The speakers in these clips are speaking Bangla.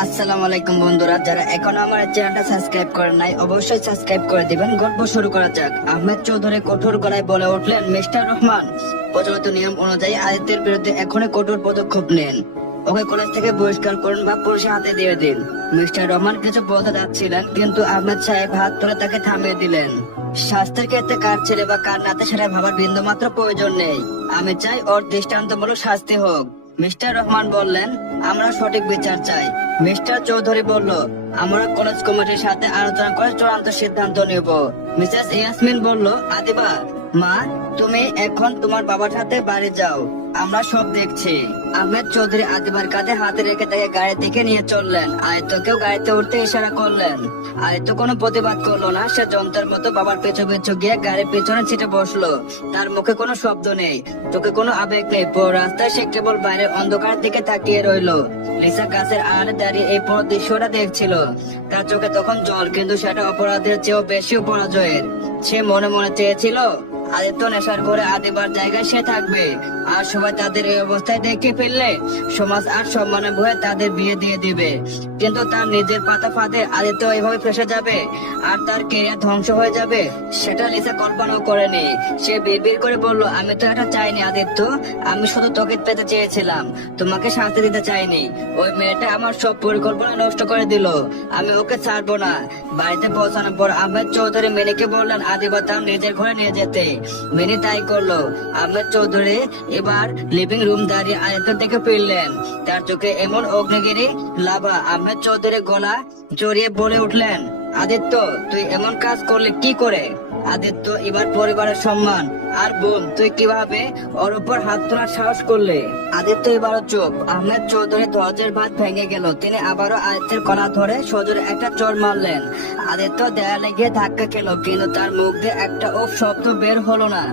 আসসালামু আলাইকুম বন্ধুরা, যারা এখনো আমার চ্যানেলটা সাবস্ক্রাইব করেন নাই অবশ্যই সাবস্ক্রাইব করে দিবেন। গল্প শুরু করা যাক। আহমেদ চৌধুরী কঠোর গলায় বলে উঠলেন, মিস্টার রহমান, প্রচলিত নিয়ম অনুযায়ী আদিত্যের বিরুদ্ধে এখনই কঠোর পদক্ষেপ নেন। ওকে কলেজ থেকে বহিষ্কার করুন বা পুলিশের হাতে দিয়ে দিন। মিস্টার রহমান কিছু বলতে যাচ্ছিলেন, কিন্তু আহমেদ সাহেব হাত তুলে তাকে থামিয়ে দিলেন। শাস্তির ক্ষেত্রে কার ছেলে বা কার নাতে সেটা ভাবার বিন্দুমাত্র প্রয়োজন নেই। আমি চাই ওর দৃষ্টান্তমূলক শাস্তি হোক। মিস্টার রহমান বললেন, আমরা সঠিক বিচার চাই। মিস্টার চৌধুরী বলল, আমরা কলেজ কমিটির সাথে আলোচনা করে চূড়ান্ত সিদ্ধান্ত নেব। মিসেস ইয়াসমিন বলল, আদিবা মা, তুমি এখন তোমার বাবার সাথে বাড়ি যাও, আমরা সব দেখছি। আহমেদ চৌধুরী আদিবার কাঁধে হাতে রেখে তাকে গাড়ির দিকে নিয়ে চললেন। আয়তকেও গাড়িতে উঠতে ইশারা করলেন। আয়ত কোনো প্রতিবাদ করলো না। সে যন্ত্রের মতো বাবার পেছু পেছু গিয়ে গাড়ির পেছনে সিটে বসলো। তার মুখে কোনো শব্দ নেই, চোখে কোনো আবেগ নেই। পুরো রাস্তায় সে কেবল বাইরের অন্ধকারের দিকে তাকিয়ে রইলো। লিসা গাছের আড়ে দাঁড়িয়ে এই পুরো দৃশ্যটা দেখছিল। তার চোখে তখন জল, কিন্তু সেটা অপরাধের চেয়েও বেশি পরাজয়ের। সে মনে মনে চেয়েছিল আদিত্য নেশার করে আদিবার জায়গায় সে থাকবে, আর সবাই তাদের এই অবস্থায় দেখে ফেললে সমাজ আর সম্মানের ভয়ে তাদের বিয়ে দিয়ে দিবে। কিন্তু তার নিজের পাতা ফাঁদে আদিত্য এইভাবে ফেসে যাবে আর তার কেরিয়ার ধ্বংস হয়ে যাবে, সেটা লিসা কল্পনাও করেনি। সে বিড়বিড় করে বলল, আমি তো এটা চাইনি আদিত্য, আমি শুধু তোকে পেতে চেয়েছিলাম, তোমাকে শাস্তি দিতে চাইনি। ওই মেয়েটা আমার সব পরিকল্পনা নষ্ট করে দিল, আমি ওকে ছাড়বো না। বাড়িতে পৌঁছানোর পর আহমেদ চৌধুরী মিনিকে বললেন আদিবা তার নিজের ঘরে নিয়ে যেতে। মিনি তাই করলো। আহমেদ চৌধুরী এবার লিভিং রুম দাঁড়িয়ে আদিত্যের দিকে ফিরলেন। তার চোখে এমন অগ্নিগিরি লাভা। আহমেদ চৌধুরী গলা জড়িয়ে বলে উঠলেন, আদিত্য, তুই এমন কাজ করলে কি করে? আদিত্য, এবার পরিবারের সম্মান আর বোন, তুই কিভাবে ওর উপর হাত তোলার সাহস করলে? আদিত্য এবারও চুপ। আহমেদ চৌধুরী ধৈর্যের বাঁধ ভেঙে গেল। তিনি আবারও আদিত্যের গলা ধরে সজোরে একটা চড় মারলেন। আদিত্য দেয়ালে গিয়ে ধাক্কা খেল, কিন্তু তার মুখ দিয়ে একটা উফ শব্দ বের হলো না।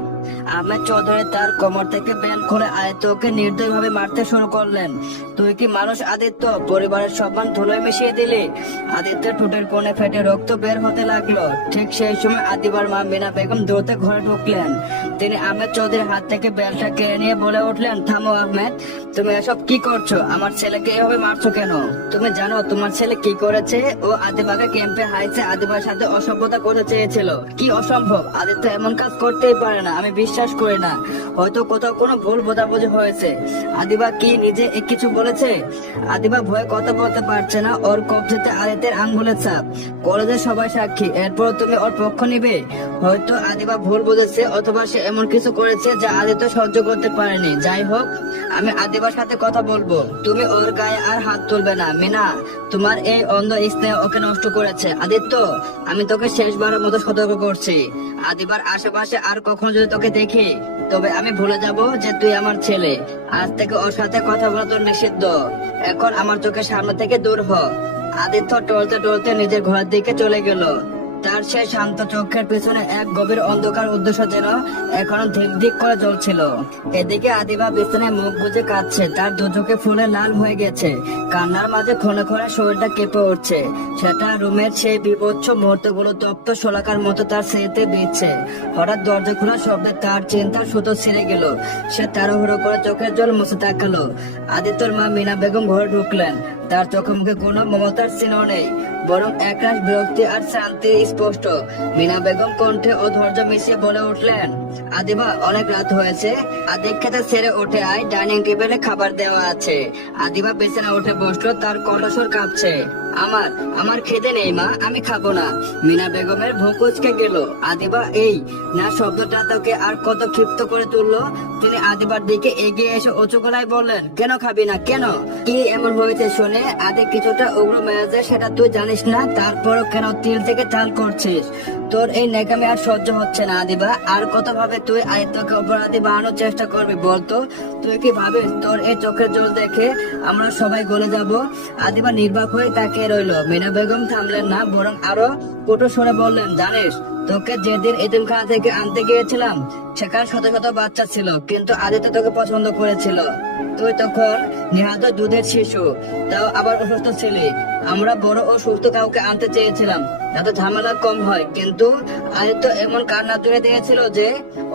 আহমেদ চৌধুরী তার কোমর থেকে ব্যান্ড খুলে আদিত্যকে নির্দয়ভাবে মারতে শুরু করলেন। তুই কি মানুষ আদিত্য? পরিবারের সম্মান ধুলোয় মিশিয়ে দিলি। আদিত্যের ঠোঁটের কোণে ফেটে রক্ত বের হতে লাগলো। ঠিক সেই সময় আদিবার মা মিনা বেগম দ্রুত ঘরে ঢুকলেন। তিনি আহমেদ চৌধুরীর হাত থেকে বেলটা কেড়ে নিয়ে বলে উঠলেন, থামো আহমেদ, তুমি এসব কি করছো? আমার ছেলেকে এভাবে মারছো কেন? তুমি জানো তোমার ছেলে কি করেছে? ও আদিবাকে ক্যাম্পে হাইছে আদিবার সাথে অসভ্যতা করতে চেয়েছিল। কি অসম্ভব? আদিত্য এমন কাজ করতেই পারে না, আমি বিশ্বাস করি না। হয়তো কোথাও কোনো ভুল বোঝাবুঝি হয়েছে। আদিবা কি নিজে কিছু বলেছে? আদিবা ভয়ে কথা বলতে পারছে না। ওর কবজিতে আদিত্যের আঙ্গুলের ছাপ, কলেজের সবাই সাক্ষী। এরপর তুমি ওর পক্ষ নিবে? হয়তো আদিবা ভুল বুঝেছে, অথবা সে এমন কিছু করেছে যা আদিত্য সহ্য করতে পারেনি। যাই হোক, আমি আদিবার সাথে কথা বলবো। তুমি ওর গায়ে আর হাত তুলবে না। মিনা, তোমার এই অন্ধ স্নেহ ওকে নষ্ট করেছে। আদিত্য, আমি তোকে শেষবারের মতো সতর্ক করছি, আদিবার আশেপাশে আর কখনো যদি তোকে দেখি তবে আমি ভুলে যাব যে তুই আমার ছেলে। আজ থেকে ওর সাথে কথা বলা তোর নিষিদ্ধ। এখন আমার চোখের সামনে থেকে দূর হ। আদিত্য টলতে টলতে নিজের ঘরের দিকে চলে গেল। তার সেই শান্ত চোখের পেছনে এক গভীর অন্ধকার উদ্দেশ্য যেন এখনো ধিক ধিক করে জ্বলছিল। এদিকে আদিবা বিছানায় মুখ গুজে কাঁদছে। তার দু চোখে ফুলে লাল হয়ে গেছে। কান্নার মাঝে ক্ষণে ক্ষণে শরীরটা কেঁপে উঠছে। সেটা রুমের সেই বিভৎস মুহূর্তগুলো তপ্ত শোলাকার মতো তার স্মৃতিতে বিচ্ছে। হঠাৎ দরজা খোলার শব্দে তার চিন্তার সুতো ছিঁড়ে গেল। সে তাড়াহুড়ো করে চোখের জল মুছে তাকালো। আদিত্যর মা মিনা বেগম ঘরে ঢুকলেন। তার চোখে মুখে কোনো মমতার চিহ্ন নেই, বরং একরাশ বিরক্তি আর শান্তি স্পষ্ট। মিনা বেগম কণ্ঠে ও ধৈর্য মিশিয়ে বলে উঠলেন, আদিবা, অনেক রাত হয়েছে, আদিক খেতে ছেড়ে উঠে আয়, ডাইনিং টেবিলে খাবার দেওয়া আছে। আদিবা বিছানা উঠে বসলো। তার কণ্ঠস্বর কাঁপছে, আমার আমার খেতে নেই মা, আমি খাবো না। মিনা বেগমের ভ্রু কুঁচকে গেল। আদিবা এই না শব্দটা তাকে আর কত ক্ষিপ্ত করে তুললো। তিনি আদিবার দিকে এগিয়ে এসে উঁচু গলায় বললেন, কেন খাবি না? কেন? কি এমন হয়েছে শুনে? আদি কিছুটা উগ্র মেজাজে, সেটা তুই জানিস না? তারপরও কেন তিল থেকে চাল করছিস? তোর এই নেকামি আর সহ্য হচ্ছে না আদিবা। আর কত ভাবে তুই আদিত্যকে অপরাধী বানানোর চেষ্টা করবি বলতো? তুই কি ভাবিস তোর এই চোখের জল দেখে আমরা সবাই গলে যাব? আদিবা নির্বাক হয়ে তাকিয়ে রইল। মিনা বেগম থামলেন না, বরং আরো কটু স্বরে বললেন, জানিস তোকে যেদিন এতিমখানা থেকে আনতে গিয়েছিলাম সেখানে শত শত বাচ্চা ছিল, কিন্তু আদিত্য তোকে পছন্দ করেছিল। তুই তখন নিহত দুধের শিশু, তাও আবার অসুস্থ ছিলি। আমরা বড় ও সুস্থ কাউকে আনতে চেয়েছিলাম যাতে ঝামেলা কম হয়, কিন্তু আদিত্য এমন কান্না তুলে দিয়েছিল যে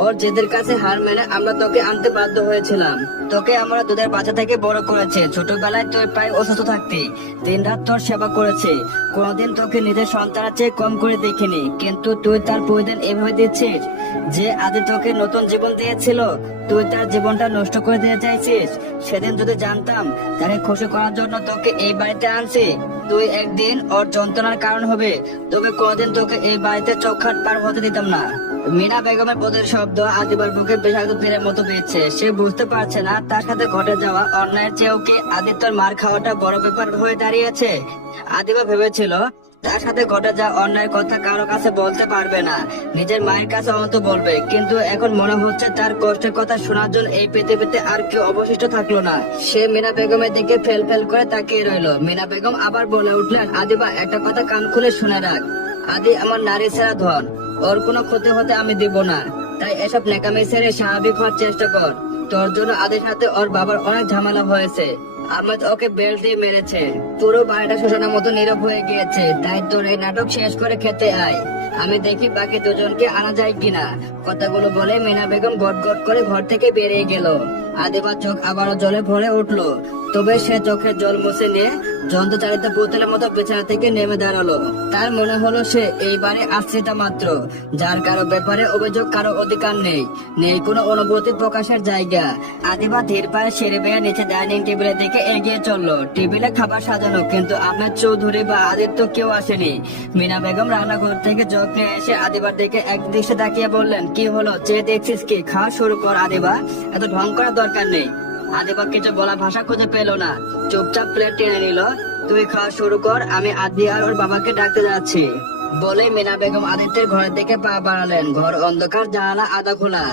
ওর জেদের কাছে হার মেনে আমরা তোকে আনতে বাধ্য হয়েছিলাম। তোকে আমরা দুধের বাচ্চা থেকে বড় করেছে। ছোটবেলায় তুই প্রায় অসুস্থ থাকতি, দিন রাত তোর সেবা করেছে। কোনোদিন তোকে নিজের সন্তানের চেয়ে কম করে দেখিনি, কিন্তু তুই তার প্রতিদিন এভাবে দিচ্ছিস যে আদি তোকে নতুন জীবন দিয়েছিল, তুই তার জীবনটা নষ্ট করে দিতে চাইছিস। সেদিন যদি জানতাম তাকে খুশি করার জন্য তোকে এই বাড়িতে আনছি, তুই একদিন ওর যন্ত্রণার কারণ হবে। তোকে কোনোদিন তোকে এই বাড়িতে চোখখাট পার হতে দিতাম না। মিনা বেগমের পদের শব্দ আদিবার বুকে বিষাক্ত তীরের মতো পেয়েছে। সে বুঝতে পারছে না তার সাথে ঘটে যাওয়া অন্যায়ের চেয়েও কি আদিত্যর মার খাওয়াটা বড় ব্যাপার হয়ে দাঁড়িয়েছে। আদিবা ভেবেছিল তার সাথে ঘটে যাওয়া অন্যায়ের কথা কারো কাছে বলতে পারবে না, নিজের মায়ের কাছে অন্তত বলবে। কিন্তু এখন মনে হচ্ছে তার কষ্টের কথা শোনার জন্য এই পৃথিবীতে আর কেউ অবশিষ্ট থাকলো না। সে মিনা বেগমের দিকে ফেল ফেল করে তাকিয়ে রইল। মিনা বেগম আবার বলে উঠলেন, আদিবা একটা কথা কান খুলে শুনে রাখ, আদি আমার নারী ছাড়া ধন, ওর কোনো ক্ষতি হতে আমি দিব না। তাই এসব নেকামি ছেড়ে স্বাভাবিক হওয়ার চেষ্টা কর। তোর জন্য আদির সাথে ওর বাবার অনেক ঝামেলা হয়েছে। আহমেদ ওকে বেল্ট দিয়ে মেরেছে। পুরো বাড়িটা শোষণের মতো নীরব হয়ে গিয়েছে। তাই তোর এই নাটক শেষ করে খেতে আয়, আমি দেখি বাকি দুজনকে আনা যায় কিনা। কথাগুলো বলে মিনা বেগম গট গট করে ঘর থেকে বেরিয়ে গেল। আদিবার চোখ আবারও জলে ভরে উঠলো, তবে সে চোখের জল মুছে নিয়ে যন্ত্রচালিত পুতুলের মতো বিছানা থেকে নেমে দাঁড়ালো। তার মনে হলো সে এইবারে আশ্রিতা মাত্র, যার কারো ব্যাপারে অভিযোগ কারো অধিকার নেই, নেই কোনো অনুভূতি প্রকাশের জায়গা। আদিবা ধীর পায়ে সিঁড়ি বেয়ে নিচে ডাইনিং টেবিলের দিকে এগিয়ে চললো। টেবিলে খাবার সাজানো, কিন্তু আহমেদ চৌধুরী বা আদিত্য কেউ আসেনি। মিনা বেগম রান্নাঘর থেকে জগ নিয়ে এসে আদিবার দিকে এক দৃষ্টি তাকিয়ে বললেন, কি হলো, চেয়ে দেখছিস কি? খাওয়া শুরু কর আদিবা, এত ঢং করার দরকার নেই। আদিবা কিছু বলা ভাষা খুঁজে পেল না, চুপচাপ প্লেট টেনে নিল। তুই খাওয়া শুরু কর, আমি আদি আর ওর বাবাকে ডাকতে যাচ্ছি। বলে মিনা বেগম আদিত্যের ঘরের দিকে পা বাড়ালেন। ঘর অন্ধকার, জানালা আধা খোলা।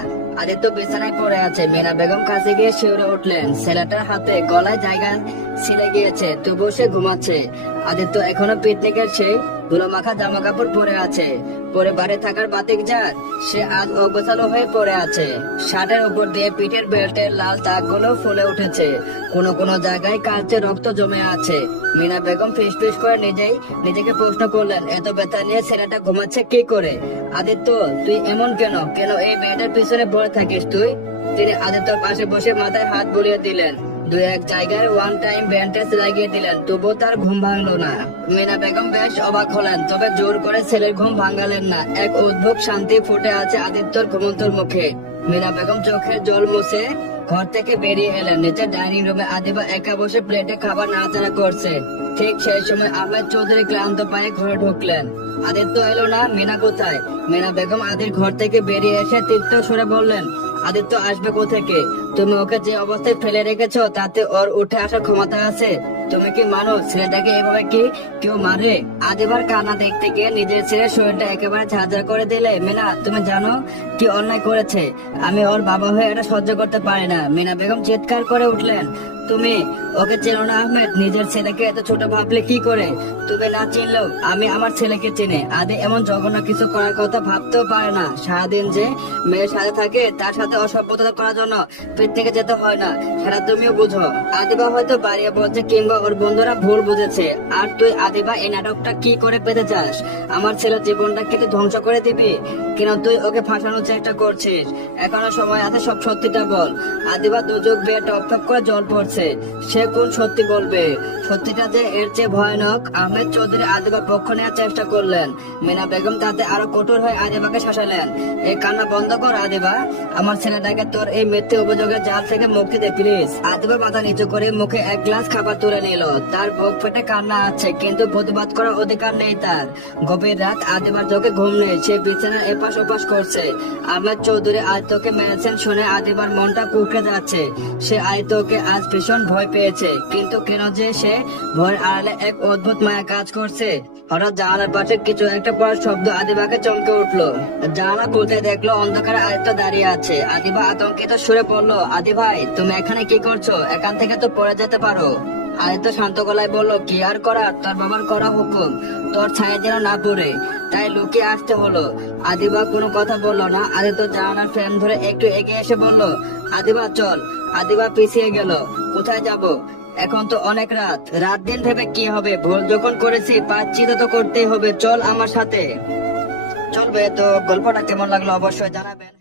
আদিত্য বিছানায় পড়ে আছে। মিনা বেগম কাছে গিয়ে শিউরে উঠলেন। ছেলেটার হাতে গলায় জায়গা ছিঁড়ে গিয়েছে, তবুও সে ঘুমাচ্ছে। আদিত্য এখনো পিকনিকের সেই ধুলো মাখা জামা কাপড় পরে আছে। পরে বাড়ি থাকার বাতিক যার, সে আজ অগোছালো হয়ে পড়ে আছে। শার্টের উপর দিয়ে পিঠের বেল্টের লাল দাগগুলো ফুলে উঠেছে, কোনো কোনো জায়গায় কালচে রক্ত জমে আছে। মিনা বেগম ফিস ফিস করে নিজেকে প্রশ্ন করলেন, এত ব্যথা নিয়ে ছেলেটা ঘুমাচ্ছে কি করে? আদিত্য, তুই এমন কেন কেন এই মেয়েটার পিছনে পড়ে থাকিস তুই? তিনি আদিত্যর পাশে বসে মাথায় হাত বুলিয়ে দিলেন। দুই এক জায়গায় ওয়ান টাইম ব্যান্ডেজ লাগিয়ে দিলেন, তবুও তার ঘুম ভাঙলো না। মিনা বেগম বেশ অবাক হলেন, তবে জোর করে ছেলের ঘুম ভাঙালেন না। এক অদ্ভুত শান্তি ফুটে আছে আদিত্যর ঘুমন্তর মুখে। মিনা বেগম চোখের জল মুছে ঘর থেকে বেরিয়ে এলেন। নিচে ডাইনিং রুমে আদিবা একা বসে প্লেটে খাবার নাড়াচাড়া করছে। ঠিক সেই সময় আহমেদ চৌধুরী ক্লান্ত পায়ে ঘরে ঢুকলেন। আদিত্য এলো না, মিনা কোথায়? মিনা বেগম আদির ঘর থেকে বেরিয়ে এসে তীর্থ সুরে বললেন, আদিত্য আসবে কোথেকে? তুমি ওকে যে অবস্থায় ফেলে রেখেছো তাতে ওর উঠে আসার ক্ষমতা আছে? তুমি কি মানো ছেলেটাকে এভাবে কি কেউ মারে? আদিবার কান্না দেখতে গিয়ে নিজের ছেলের শরীরটা একেবারে ঝাঁঝা করে দিলে। মিনা, তুমি জানো কি অন্যায় করেছে? আমি ওর বাবা হয়ে এটা সহ্য করতে পারি না। মিনা বেগম চিৎকার করে উঠলেন, তুমি ওকে চেনো না আহমেদ? নিজের ছেলেকে এত ছোট ভাবলে কি করে? তুমি না চিনলেও আমি আমার ছেলেকে চিনি। আদি এমন জঘন্য কিছু করার কথা ভাবতেও পারে না। সারাদিন যে মেয়ের সাথে থাকে তার সাথে অসভ্যতা করার জন্য পিকনিকে যেতে হয় না, সেটা তুমিও বুঝো। আদিবা হয়তো বাড়িয়ে বলছে, কিংবা ওর বন্ধুরা ভুল বুঝেছে। আর তুই আদিবা এই নাটকটা কি করে পেতে চাস? আমার ছেলের জীবনটা কি তুই ধ্বংস করে দিবি? কেন তুই ওকে ফাঁসানোর চেষ্টা করছিস? এখনো সময় আছে, সব সত্যিটা বল। আদিবা দুচোখ বেয়ে টপ টপ করে জল পড়ছে। সে কোন সত্যি বলবে? সত্যিটা যে এর চেয়ে ভয়ানক। আহমেদ চৌধুরী আদিবার পক্ষ নেওয়ার চেষ্টা করলেন। মিনা বেগম তাতে আরো কঠোর হয়ে আদিবাকে শাসালেন। এই কান্না বন্ধ কর আদিবা, আমার ছেলেটাকে তোর এই মিথ্যে অভিযোগের জাল থেকে মুক্তি দে প্লিজ। আদিবা মাথা নিচু করে মুখে এক গ্লাস খাবার তুলে নিল। তার বুক ফেটে কান্না আছে, কিন্তু প্রতিবাদ করার অধিকার নেই তার। গভীর রাত, আদিবার চোখে ঘুম নেই। সে বিছানার এপাশ ওপাশ করছে। আহমেদ চৌধুরী আদিত্যকে মেরেছেন শুনে আদিবার মনটা কুকড়ে যাচ্ছে। সে আদিত্যকে আজ ভীষণ ভয় পেয়েছে, কিন্তু কেন যে সে ভয়ের আড়ালে এক অদ্ভুত মায়া কাজ করছে। হঠাৎ জানালার পাশে কিছু একটা পড়ার শব্দ আদিবাকে চমকে উঠলো। জানালা খুলতে দেখলো অন্ধকারে আদিত্য দাঁড়িয়ে আছে। আদিবা আতঙ্কিত সুরে বলল, আদি ভাই, তুমি এখানে কি করছো? এখান থেকে তো পড়ে যেতে পারো। আদিত্য শান্ত গলায় বলল, কি আর করার, তোর বাবার করা হুকুম, তোর ছায়া যেন না পড়ে, তাই লুকিয়ে আসতে হলো। আদিবা কোনো কথা বললো না। আদিত্য জাহানার ফ্রেম ধরে একটু এগিয়ে এসে বলল, আদিবা চল। আদিবা পিছিয়ে গেল। কোথায় যাব? এখন তো অনেক রাত। রাত দিন ভেবে কি হবে? ভুল যখন করেছি প্রায়শ্চিত্ত তো করতেই হবে। চল আমার সাথে। চলবে তো। গল্পটা কেমন লাগলো অবশ্যই জানাবেন।